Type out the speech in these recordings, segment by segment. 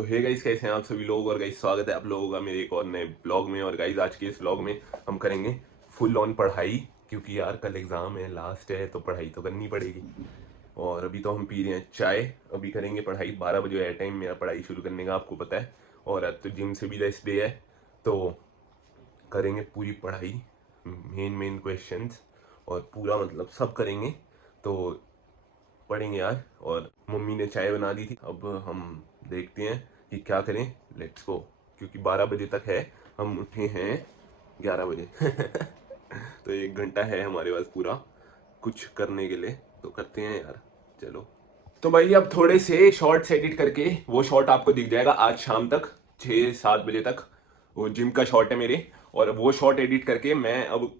तो hey guys, कैसे हैं आप सभी लोग। और गाइस स्वागत है आप लोगों का मेरे एक और नए ब्लॉग में। और गाइस आज के इस ब्लॉग में हम करेंगे फुल ऑन पढ़ाई, क्योंकि यार कल एग्जाम है, लास्ट है, तो पढ़ाई तो करनी पड़ेगी। और अभी तो हम पी रहे हैं चाय, अभी करेंगे पढ़ाई। 12 बजे है टाइम मेरा पढ़ाई शुरू करने का, आपको पता है। और आज तो जिम से भी रेस्ट डे है, तो करेंगे पूरी पढ़ाई, मेन मेन क्वेश्चंस और पूरा मतलब सब करेंगे। तो पढ़ेंगे यार। और मम्मी ने चाय बना दी थी, अब हम देखते हैं कि क्या करें। लेट्स गो, क्योंकि 12 बजे तक है, हम उठे हैं 11 बजे तो 1 घंटा है हमारे पास पूरा कुछ करने के लिए, तो करते हैं यार। चलो, तो भाई अब थोड़े से शॉर्ट्स एडिट करके वो शॉर्ट आपको दिख जाएगा आज शाम तक, 6-7 बजे तक। वो जिम का शॉर्ट है मेरे, और वो शॉर्ट एडिट करके मैं अब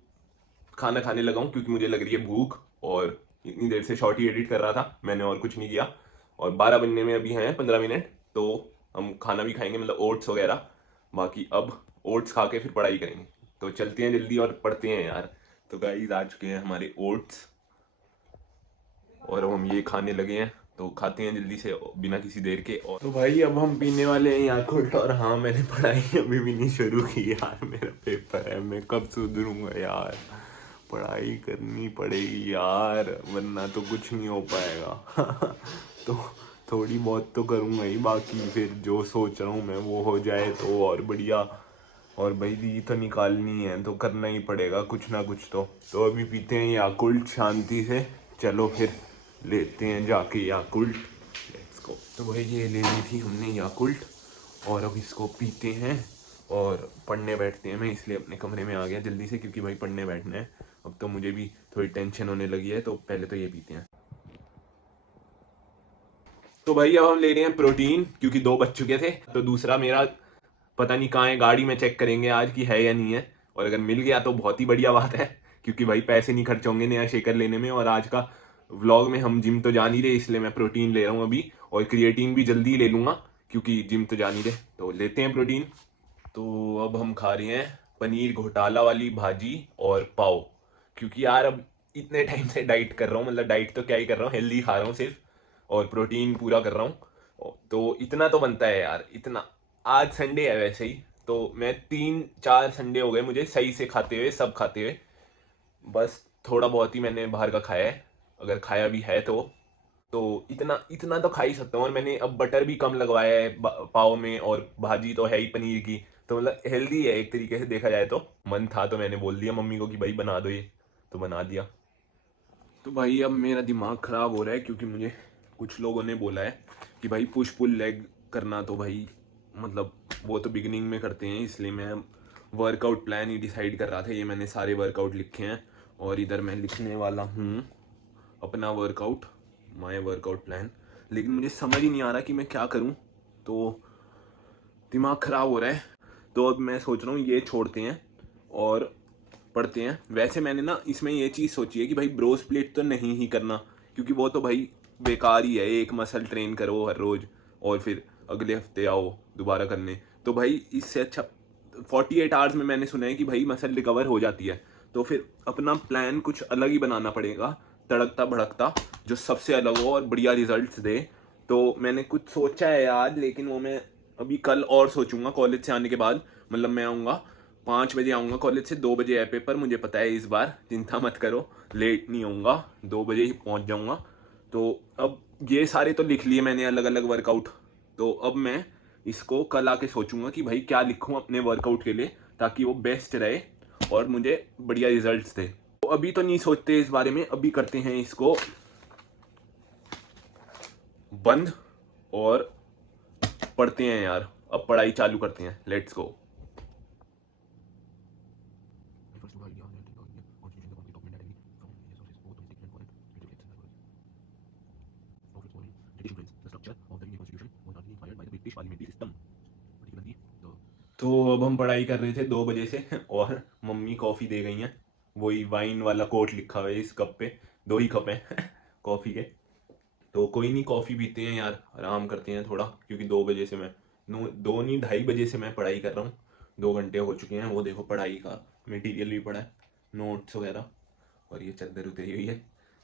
खाना खाने लगा हूँ, क्योंकि मुझे लग रही है भूख। और इतनी देर से शॉर्ट ही एडिट कर रहा था मैंने, और कुछ नहीं किया। और 12 बनने में अभी हैं 15 मिनट, तो हम खाना भी खाएंगे, मतलब ओट्स वगैरह। बाकी अब ओट्स खा के फिर पढ़ाई करेंगे। तो चलते हैं जल्दी और पढ़ते हैं यार। तो गाइस आ चुके हैं हमारे ओट्स, और अब हम ये खाने लगे हैं, तो खाते हैं जल्दी से बिना किसी देर के। और तो भाई अब हम पीने वाले हैं याकुल्ट। और हाँ, मैंने पढ़ाई अभी भी नहीं शुरू की यार, मेरा पेपर है, मैं कब सुधरूंगा यार। पढ़ाई करनी पड़ेगी यार, वरना तो कुछ नहीं हो पाएगा तो थोड़ी बहुत तो करूंगा ही, बाकी फिर जो सोच रहा हूँ मैं वो हो जाए तो और बढ़िया। और भाई दी तो निकालनी है, तो करना ही पड़ेगा कुछ ना कुछ तो अभी पीते हैं याकुल्ट शांति से। चलो फिर लेते हैं जाके याकुल्ट, लेट्स गो। तो भाई ये ले ली थी हमने याकुल्ट, और अब इसको पीते हैं और पढ़ने बैठते हैं। मैं इसलिए अपने कमरे में आ गया जल्दी से, क्योंकि भाई पढ़ने बैठना है। अब तो मुझे भी थोड़ी टेंशन होने लगी है, तो पहले तो ये पीते हैं। तो भाई अब हम ले रहे हैं प्रोटीन, क्योंकि 2 बज चुके थे। तो दूसरा मेरा पता नहीं कहाँ है, गाड़ी में चेक करेंगे आज की है या नहीं है। और अगर मिल गया तो बहुत ही बढ़िया बात है, क्योंकि भाई पैसे नहीं खर्च होंगे नया शेकर लेने में। और आज का व्लॉग में हम जिम तो जा नहीं रहे, इसलिए मैं प्रोटीन ले रहा हूँ अभी। और क्रिएटिन भी जल्दी ले लूंगा, क्योंकि जिम तो जा नहीं रहे, तो लेते हैं प्रोटीन। तो अब हम खा रहे हैं पनीर घोटाला वाली भाजी और पाव, क्योंकि यार अब इतने टाइम से डाइट कर रहा हूँ, मतलब डाइट तो क्या ही कर रहा हूँ, हेल्दी खा रहा हूँ सिर्फ, और प्रोटीन पूरा कर रहा हूँ। तो इतना तो बनता है यार, इतना। आज संडे है वैसे ही, तो मैं 3-4 संडे हो गए मुझे सही से खाते हुए, सब खाते हुए। बस थोड़ा बहुत ही मैंने बाहर का खाया है, अगर खाया भी है तो इतना इतना तो खा ही सकता हूँ। और मैंने अब बटर भी कम लगवाया है पाव में, और भाजी तो है ही पनीर की, तो मतलब हेल्दी है एक तरीके से देखा जाए। तो मन था तो मैंने बोल दिया मम्मी को कि भाई बना दो ये, तो बना दिया। तो भाई अब मेरा दिमाग खराब हो रहा है, क्योंकि मुझे कुछ लोगों ने बोला है कि भाई पुश पुल लेग करना, तो भाई मतलब वो तो बिगिनिंग में करते हैं, इसलिए मैं वर्कआउट प्लान ही डिसाइड कर रहा था। ये मैंने सारे वर्कआउट लिखे हैं, और इधर मैं लिखने वाला हूँ अपना वर्कआउट, माय वर्कआउट प्लान। लेकिन मुझे समझ ही नहीं आ रहा कि मैं क्या करूँ, तो दिमाग खराब हो रहा है। तो अब मैं सोच रहा हूँ ये छोड़ते हैं और पढ़ते हैं। वैसे मैंने ना इसमें ये चीज़ सोची है कि भाई ब्रो स्प्लिट तो नहीं ही करना, क्योंकि वो तो भाई बेकार ही है। एक मसल ट्रेन करो हर रोज, और फिर अगले हफ्ते आओ दोबारा करने। तो भाई इससे अच्छा 48 आवर्स में मैंने सुना है कि भाई मसल रिकवर हो जाती है। तो फिर अपना प्लान कुछ अलग ही बनाना पड़ेगा, तड़कता भड़कता, जो सबसे अलग हो और बढ़िया रिजल्ट्स दे। तो मैंने कुछ सोचा है यार, लेकिन वो मैं अभी कल और सोचूंगा कॉलेज से आने के बाद। मतलब मैं आऊँगा 5 बजे, आऊँगा कॉलेज से, 2 बजे है पेपर, मुझे पता है इस बार, चिंता मत करो, लेट नहीं आऊँगा, 2 बजे ही पहुँच जाऊँगा। तो अब ये सारे तो लिख लिए मैंने अलग अलग वर्कआउट। तो अब मैं इसको कल आके सोचूंगा कि भाई क्या लिखूं अपने वर्कआउट के लिए, ताकि वो बेस्ट रहे और मुझे बढ़िया रिजल्ट्स दे। तो अभी तो नहीं सोचते इस बारे में, अभी करते हैं इसको बंद और पढ़ते हैं यार। अब पढ़ाई चालू करते हैं, लेट्स गो। तो अब हम पढ़ाई कर रहे थे 2 बजे से और मम्मी कॉफ़ी दे गई हैं, वही वाइन वाला कोट लिखा हुआ है इस कप पे, 2 ही कप हैं कॉफ़ी के। तो कोई नहीं, कॉफ़ी पीते हैं यार, आराम करते हैं थोड़ा, क्योंकि 2 बजे से मैं, नो 2 नहीं 2:30 बजे से मैं पढ़ाई कर रहा हूँ। 2 घंटे हो चुके हैं। वो देखो पढ़ाई का मटेरियल भी पड़ा है, नोट्स वगैरह, और ये चादर उतरी हुई है।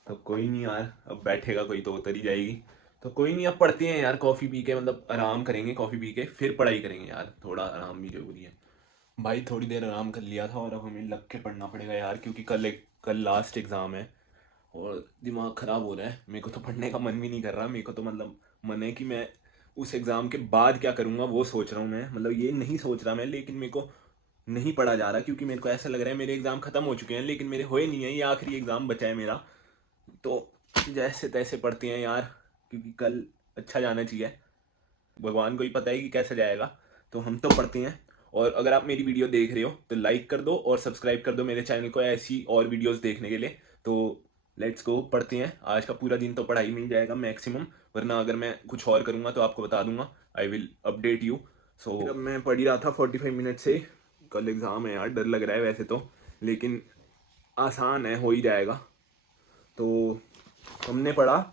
तो कोई नहीं यार, अब बैठेगा कोई तो उतर ही जाएगी। तो कोई नहीं, अब पढ़ते हैं यार कॉफ़ी पी के, मतलब आराम करेंगे कॉफ़ी पी के, फिर पढ़ाई करेंगे यार, थोड़ा आराम भी जरूरी है भाई। थोड़ी देर आराम कर लिया था और अब हमें लग के पढ़ना पड़ेगा यार, क्योंकि कल लास्ट एग्ज़ाम है और दिमाग ख़राब हो रहा है। मेरे को तो पढ़ने का मन भी नहीं कर रहा, मेरे को तो मतलब मन है कि मैं उस एग्ज़ाम के बाद क्या करूँगा वो सोच रहा हूँ मैं, मतलब ये नहीं सोच रहा मैं, लेकिन मेरे को नहीं पढ़ा जा रहा, क्योंकि मेरे को ऐसा लग रहा है मेरे एग्ज़ाम ख़त्म हो चुके हैं लेकिन मेरे हुए नहीं है, ये आखिरी एग्ज़ाम बचा है मेरा। तो जैसे तैसे पढ़ते हैं यार, क्योंकि कल अच्छा जाना चाहिए, भगवान को ही पता है कि कैसे जाएगा, तो हम तो पढ़ते हैं। और अगर आप मेरी वीडियो देख रहे हो तो लाइक कर दो और सब्सक्राइब कर दो मेरे चैनल को ऐसी और वीडियोस देखने के लिए। तो लेट्स गो, पढ़ते हैं। आज का पूरा दिन तो पढ़ाई में ही जाएगा मैक्सिमम, वरना अगर मैं कुछ और करूँगा तो आपको बता दूंगा, आई विल अपडेट यू। सो अब मैं पढ़ ही रहा था 45 मिनट से। कल एग्ज़ाम है यार, डर लग रहा है वैसे तो, लेकिन आसान है, हो ही जाएगा। तो हमने पढ़ा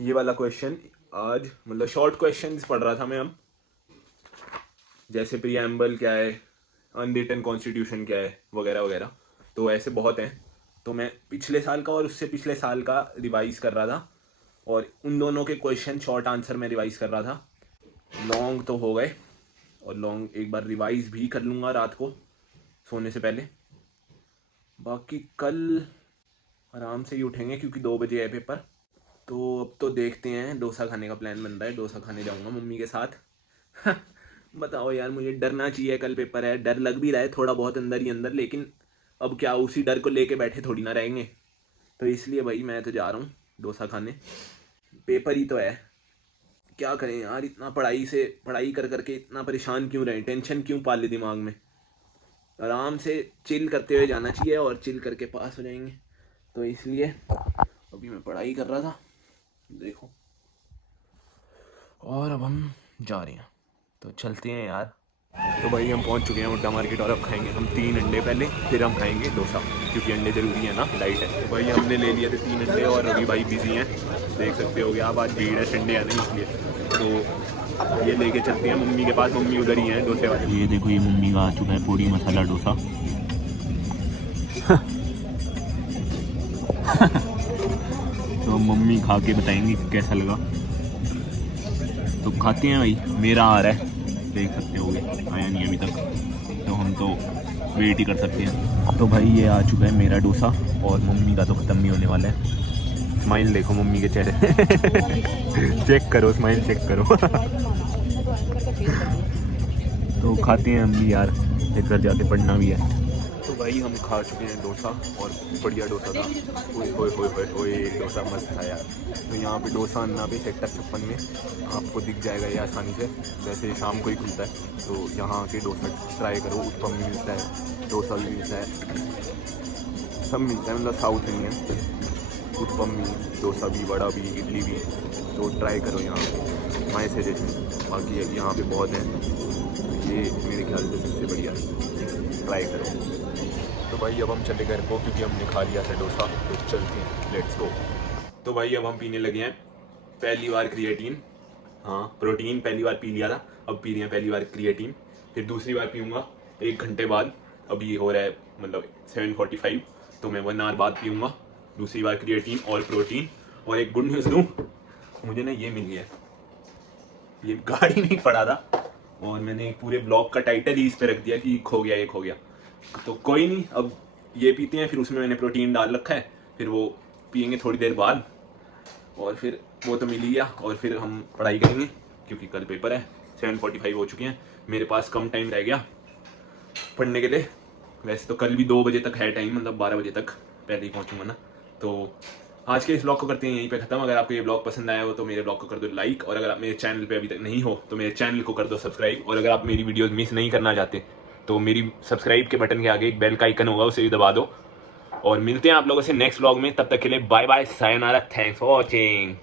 ये वाला क्वेश्चन आज, मतलब शॉर्ट क्वेश्चंस पढ़ रहा था मैं अब, जैसे प्रीएम्बल क्या है, अनरिटन कॉन्स्टिट्यूशन क्या है, वगैरह वगैरह। तो ऐसे बहुत हैं, तो मैं पिछले साल का और उससे पिछले साल का रिवाइज कर रहा था, और उन दोनों के क्वेश्चन शॉर्ट आंसर में रिवाइज कर रहा था। लॉन्ग तो हो गए, और लॉन्ग एक बार रिवाइज भी कर लूँगा रात को सोने से पहले। बाकी कल आराम से ही उठेंगे क्योंकि 2 बजे है पेपर। तो अब तो देखते हैं, डोसा खाने का प्लान बन रहा है, डोसा खाने जाऊंगा मम्मी के साथ। बताओ यार, मुझे डरना चाहिए, कल पेपर है, डर लग भी रहा है थोड़ा बहुत अंदर ही अंदर, लेकिन अब क्या उसी डर को लेके बैठे थोड़ी ना रहेंगे, तो इसलिए भाई मैं तो जा रहा हूँ डोसा खाने। पेपर ही तो है, क्या करें यार, इतना पढ़ाई कर करके इतना परेशान क्यों रहे, टेंशन क्यों पाले दिमाग में। आराम से चिल करते हुए जाना चाहिए और चिल करके पास हो जाएंगे। तो इसलिए अभी मैं पढ़ाई कर रहा था, देखो, और अब हम जा रहे हैं, तो चलते हैं यार। तो भाई हम पहुंच चुके हैं मुड्डा मार्केट, और अब खाएंगे हम 3 अंडे पहले, फिर हम खाएंगे डोसा, क्योंकि अंडे ज़रूरी है ना, डाइट है। तो भाई हमने ले लिए थे 3 अंडे, और अभी भाई बिजी हैं, देख सकते हो आप, आज भीड़ है, संडे है नहीं इसलिए। तो ये लेके चलते हैं मम्मी के पास, मम्मी उधर ही हैं डोसे वाले। ये देखो, ये मम्मी का आ चुका है पोड़ी मसाला डोसा। तो मम्मी खा के बताएंगी कैसा लगा, तो खाते हैं भाई। मेरा आ रहा है, देख सकते होगे, आया नहीं अभी तक, तो हम तो वेट ही कर सकते हैं। तो भाई ये आ चुका है मेरा डोसा, और मम्मी का तो ख़त्म नहीं होने वाला है। स्माइल देखो मम्मी के चेहरे। चेक करो, स्माइल चेक करो। तो खाते हैं हम भी यार, फिर घर जाके पढ़ना भी है। तो भाई हम खा चुके हैं डोसा, और बढ़िया डोसा था। ओए होए होए होए होए, डोसा मस्त था यार। तो यहाँ पे डोसा अन्ना पे सेक्टर 56 में आपको दिख जाएगा ये आसानी से, वैसे शाम को ही खुलता है। तो यहाँ के डोसा ट्राई करो, उत्पम भी मिलता है, डोसा भी मिलता है, सब मिलता है, मतलब साउथ इंडियन। उत्पम भी, डोसा भी, वड़ा भी, इडली भी, तो ट्राई करो यहाँ पे, माय सजेशन। बाकी यहाँ पे बहुत हैं, ये मेरे ख्याल से सबसे बढ़िया है, ट्राई करो। तो भाई अब हम चले घर को, क्योंकि हमने खा लिया था डोसा, तो चलते हैं, लेट्स गो। तो भाई अब हम पीने लगे हैं पहली बार क्रिएटिन। हाँ, प्रोटीन पहली बार पी लिया था, अब पी रहे हैं पहली बार क्रिएटिन, फिर दूसरी बार पीऊँगा 1 घंटे बाद। अभी हो रहा है मतलब 7:45, तो मैं 1 आवर बाद पीऊँगा दूसरी बार क्रिएटिन और प्रोटीन। और एक गुड न्यूज़ दूँ, मुझे ना ये मिल गया, ये गाड़ी नहीं पड़ा था, और मैंने पूरे ब्लॉग का टाइटल ही इस पे रख दिया कि खो गया, ये खो गया। तो कोई नहीं, अब ये पीते हैं, फिर उसमें मैंने प्रोटीन डाल रखा है, फिर वो पियेंगे थोड़ी देर बाद, और फिर वो तो मिल ही गया, और फिर हम पढ़ाई करेंगे क्योंकि कल पेपर है। 7:45 हो चुके हैं, मेरे पास कम टाइम रह गया पढ़ने के लिए। वैसे तो कल भी 2 बजे तक है टाइम, मतलब 12 बजे तक पहले ही पहुँचूँगा ना। तो आज के इस ब्लॉग को करते हैं यहीं पे ख़त्म। अगर आपको ये ब्लॉग पसंद आया हो तो मेरे ब्लॉग को कर दो लाइक, और अगर आप मेरे चैनल पे अभी तक नहीं हो तो मेरे चैनल को कर दो सब्सक्राइब। और अगर आप मेरी वीडियोस मिस नहीं करना चाहते तो मेरी सब्सक्राइब के बटन के आगे एक बेल का आइकन होगा, उसे भी दबा दो। और मिलते हैं आप लोगों से नेक्स्ट ब्लॉग में, तब तक के लिए बाय बाय, सायोनारा, थैंक्स फॉर वॉचिंग।